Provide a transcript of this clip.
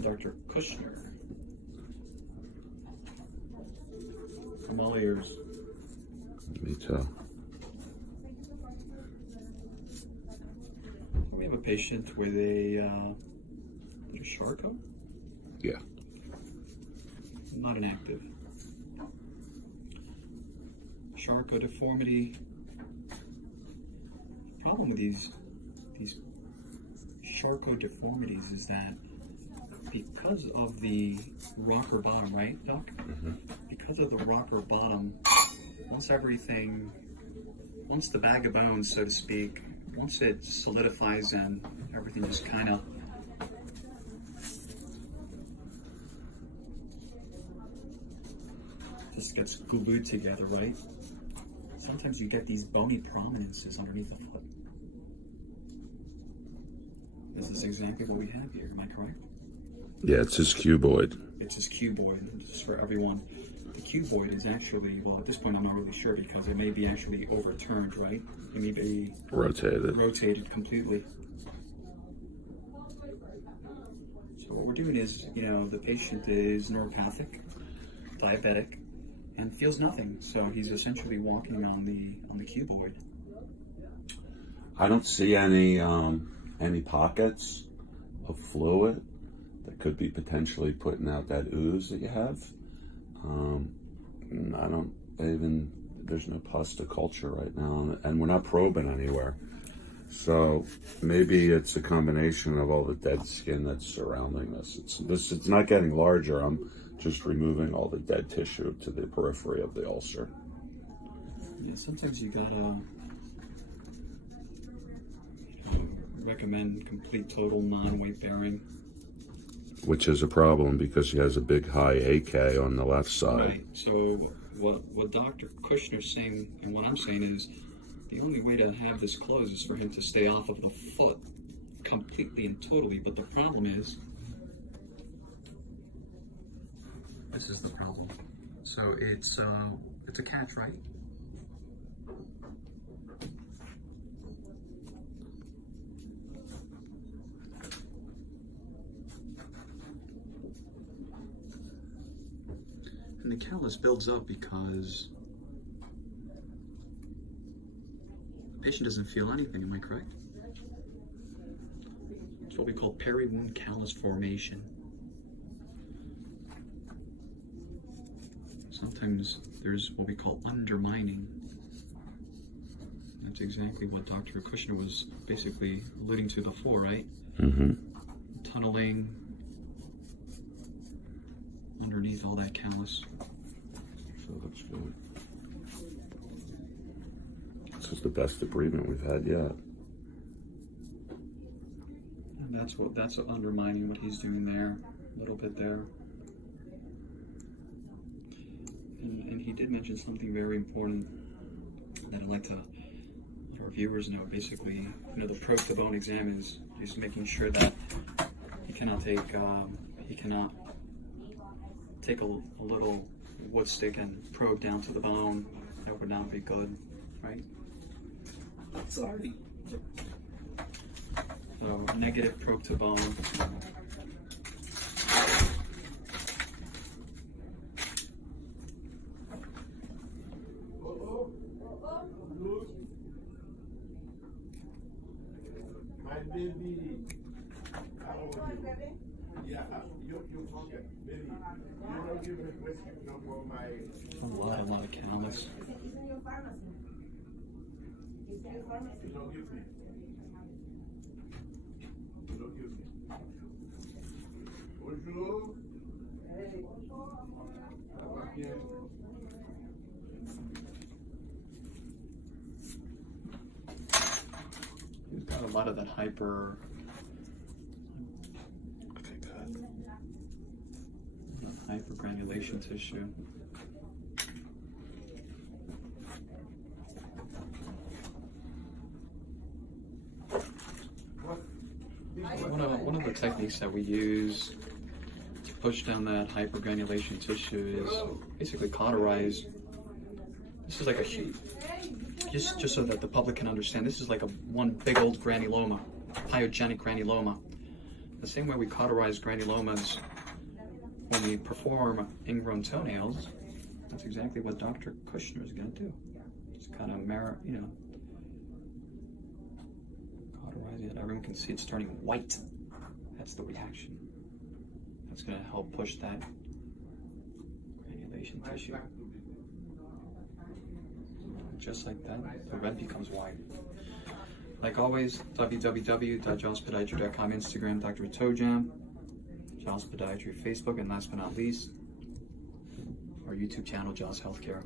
Dr. Kushner. I'm all ears. Me too. We have a patient with a Charcot? Yeah. Not an active. Charcot deformity. The problem with these Charcot deformities is that because of the rocker bottom, right, Doc? Mm-hmm. Because of the rocker bottom, once the bag of bones, so to speak, once it solidifies and everything just kind of just gets glued together, right? Sometimes you get these bony prominences underneath the foot. This is exactly what we have here, am I correct? Yeah, it's his cuboid. It's his cuboid, just for everyone. The cuboid is actually, well, at this point I'm not really sure because it may be actually overturned, right? It may be rotated completely. So what we're doing is, the patient is neuropathic, diabetic, and feels nothing. So he's essentially walking on the cuboid. I don't see any pockets of fluid that could be potentially putting out that ooze that you have. There's no pus to culture right now, and we're not probing anywhere. So maybe it's a combination of all the dead skin that's surrounding this. It's not getting larger. I'm just removing all the dead tissue to the periphery of the ulcer. Yeah, sometimes you gotta recommend complete total non-weight bearing. Which is a problem because he has a big high AK on the left side. Right. So what Dr. Kushner's saying and what I'm saying is the only way to have this closed is for him to stay off of the foot completely and totally. But the problem is, this is the problem. So it's a catch, right? And the callus builds up because the patient doesn't feel anything, am I correct? It's what we call peri-wound callus formation. Sometimes there's what we call undermining. That's exactly what Dr. Kushner was basically alluding to before, right? Mm-hmm. Tunneling underneath all that callus. So that's good. This is the best debridement we've had yet. And that's undermining what he's doing there, a little bit there. And he did mention something very important that I'd like to let our viewers know. Basically, the probe to bone exam is just making sure that he cannot take a little wood stick and probe down to the bone. That would not be good, right? Sorry. So negative probe to bone. My baby. Yeah, you forget, baby. You don't give me prescription for my. A lot of callus. You don't give me. You don't give me. Bonjour. Ça va bien? He's got a lot of that hyper. Hypergranulation tissue. One of the techniques that we use to push down that hypergranulation tissue is basically cauterize. This is like a sheet, just so that the public can understand. This is like one big old granuloma, pyogenic granuloma. The same way we cauterize granulomas when we perform ingrown toenails, that's exactly what Dr. Kushner is going to do. Just kind of cauterizing it. Everyone can see it's turning white. That's the reaction. That's going to help push that granulation tissue. Just like that, the red becomes white. Like always, www.jawspodiatry.com, Instagram, Dr. Tojam, Jaws Podiatry, Facebook, and last but not least, our YouTube channel, Jaws Healthcare.